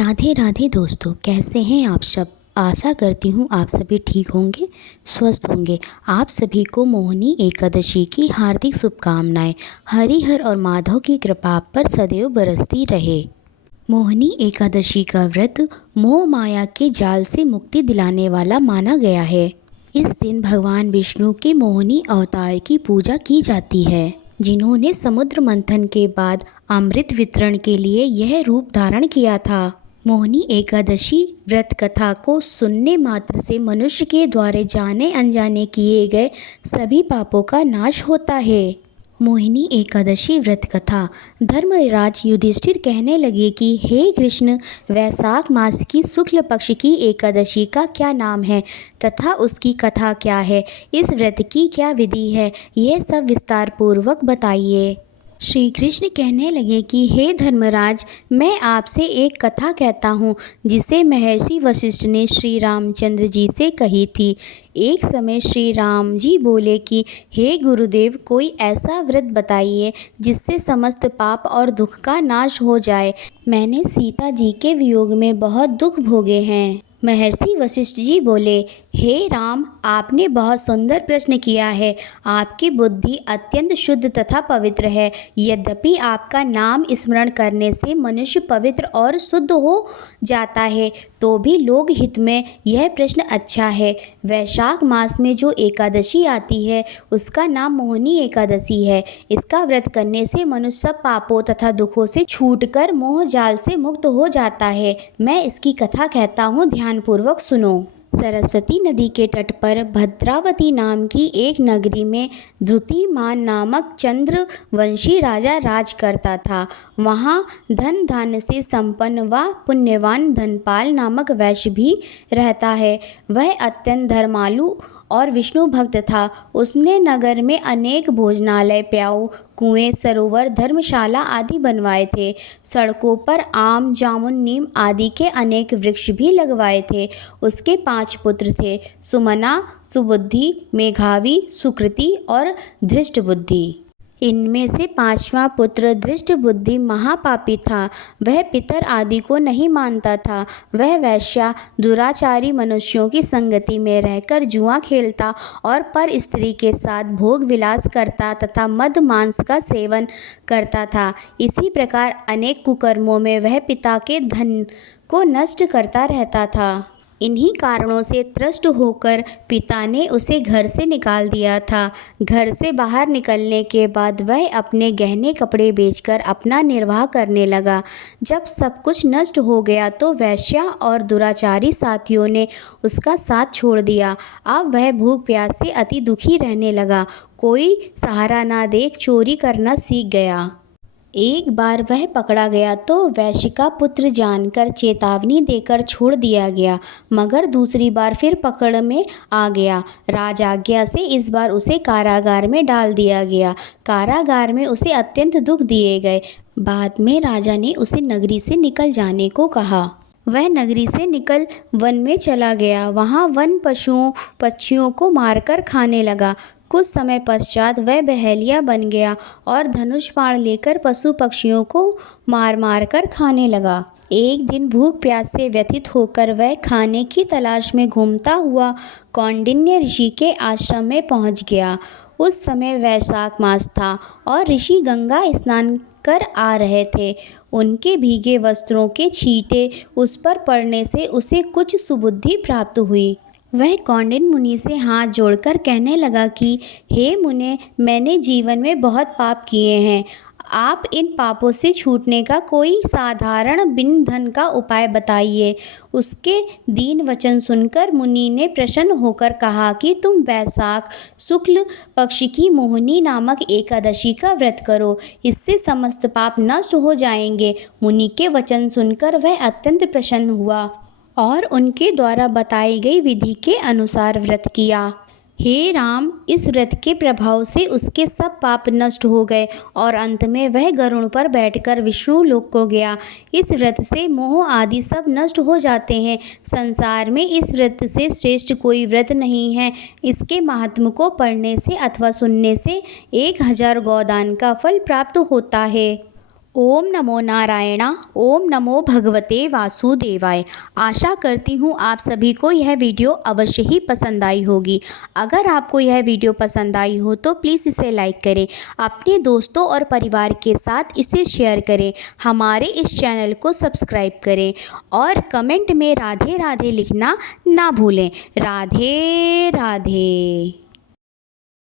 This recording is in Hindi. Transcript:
राधे राधे दोस्तों, कैसे हैं आप सब। आशा करती हूँ आप सभी ठीक होंगे, स्वस्थ होंगे। आप सभी को मोहिनी एकादशी की हार्दिक शुभकामनाएं। हरिहर और माधव की कृपा आप पर सदैव बरसती रहे। मोहिनी एकादशी का व्रत मोह माया के जाल से मुक्ति दिलाने वाला माना गया है। इस दिन भगवान विष्णु के मोहिनी अवतार की पूजा की जाती है, जिन्होंने समुद्र मंथन के बाद अमृत वितरण के लिए यह रूप धारण किया था। मोहिनी एकादशी व्रत कथा को सुनने मात्र से मनुष्य के द्वारा जाने अनजाने किए गए सभी पापों का नाश होता है। मोहिनी एकादशी व्रत कथा। धर्मराज युधिष्ठिर कहने लगे कि हे कृष्ण, वैशाख मास की शुक्ल पक्ष की एकादशी का क्या नाम है तथा उसकी कथा क्या है, इस व्रत की क्या विधि है, यह सब विस्तार पूर्वक बताइए। श्री कृष्ण कहने लगे कि हे धर्मराज, मैं आपसे एक कथा कहता हूँ जिसे महर्षि वशिष्ठ ने श्री रामचंद्र जी से कही थी। एक समय श्री राम जी बोले कि हे गुरुदेव, कोई ऐसा व्रत बताइए जिससे समस्त पाप और दुख का नाश हो जाए। मैंने सीता जी के वियोग में बहुत दुख भोगे हैं। महर्षि वशिष्ठ जी बोले, हे राम, आपने बहुत सुंदर प्रश्न किया है। आपकी बुद्धि अत्यंत शुद्ध तथा पवित्र है। यद्यपि आपका नाम स्मरण करने से मनुष्य पवित्र और शुद्ध हो जाता है, तो भी लोक हित में यह प्रश्न अच्छा है। वैशाख मास में जो एकादशी आती है उसका नाम मोहिनी एकादशी है। इसका व्रत करने से मनुष्य सब पापों तथा दुखों से छूटकर मोह जाल से मुक्त हो जाता है। मैं इसकी कथा कहता हूँ, ध्यानपूर्वक सुनो। सरस्वती नदी के तट पर भद्रावती नाम की एक नगरी में ध्रुतिमान नामक चंद्रवंशी राजा राज करता था। वहाँ धन धान्य से संपन्न व पुण्यवान धनपाल नामक वैश्य भी रहता है। वह अत्यंत धर्मालु और विष्णु भक्त था। उसने नगर में अनेक भोजनालय, प्याऊ, कुएं, सरोवर, धर्मशाला आदि बनवाए थे। सड़कों पर आम, जामुन, नीम आदि के अनेक वृक्ष भी लगवाए थे। उसके 5 पुत्र थे, सुमना, सुबुद्धि, मेघावी, सुकृति और धृष्टबुद्धि। इनमें से 5वां पुत्र धृष्टबुद्धि महापापी था। वह पितर आदि को नहीं मानता था। वह वैश्या दुराचारी मनुष्यों की संगति में रहकर जुआ खेलता और पर स्त्री के साथ भोग विलास करता तथा मद मांस का सेवन करता था। इसी प्रकार अनेक कुकर्मों में वह पिता के धन को नष्ट करता रहता था। इन्हीं कारणों से त्रस्त होकर पिता ने उसे घर से निकाल दिया था। घर से बाहर निकलने के बाद वह अपने गहने कपड़े बेचकर अपना निर्वाह करने लगा। जब सब कुछ नष्ट हो गया तो वैश्या और दुराचारी साथियों ने उसका साथ छोड़ दिया। अब वह भूख प्यास से अति दुखी रहने लगा। कोई सहारा ना देख चोरी करना सीख गया। एक बार वह पकड़ा गया तो वैश्य का पुत्र जानकर चेतावनी देकर छोड़ दिया गया, मगर दूसरी बार फिर पकड़ में आ गया। राजाज्ञा से इस बार उसे कारागार में डाल दिया गया। कारागार में उसे अत्यंत दुख दिए गए। बाद में राजा ने उसे नगरी से निकल जाने को कहा। वह नगरी से निकल वन में चला गया। वहाँ वन पशुओं पक्षियों को मारकर खाने लगा। कुछ समय पश्चात वह बहेलिया बन गया और धनुष बाण लेकर पशु पक्षियों को मार मार कर खाने लगा। एक दिन भूख प्यास से व्यथित होकर वह खाने की तलाश में घूमता हुआ कौंडिन्य ऋषि के आश्रम में पहुंच गया। उस समय वैशाख मास था और ऋषि गंगा स्नान कर आ रहे थे। उनके भीगे वस्त्रों के छींटे उस पर पड़ने से उसे कुछ सुबुद्धि प्राप्त हुई। वह कौंडिन्य मुनि से हाथ जोड़कर कहने लगा कि हे मुने, मैंने जीवन में बहुत पाप किए हैं। आप इन पापों से छूटने का कोई साधारण बिन धन का उपाय बताइए। उसके दीन वचन सुनकर मुनि ने प्रसन्न होकर कहा कि तुम वैशाख शुक्ल पक्ष की मोहिनी नामक एकादशी का व्रत करो, इससे समस्त पाप नष्ट हो जाएंगे। मुनि के वचन सुनकर वह अत्यंत प्रसन्न हुआ और उनके द्वारा बताई गई विधि के अनुसार व्रत किया। हे राम, इस व्रत के प्रभाव से उसके सब पाप नष्ट हो गए और अंत में वह गरुड़ पर बैठकर विष्णु लोक को गया। इस व्रत से मोह आदि सब नष्ट हो जाते हैं। संसार में इस व्रत से श्रेष्ठ कोई व्रत नहीं है। इसके महात्म को पढ़ने से अथवा सुनने से 1000 गोदान का फल प्राप्त होता है। ओम नमो नारायणा। ओम नमो भगवते वासुदेवाय। आशा करती हूँ आप सभी को यह वीडियो अवश्य ही पसंद आई होगी। अगर आपको यह वीडियो पसंद आई हो तो प्लीज़ इसे लाइक करें, अपने दोस्तों और परिवार के साथ इसे शेयर करें, हमारे इस चैनल को सब्सक्राइब करें और कमेंट में राधे राधे लिखना ना भूलें। राधे राधे।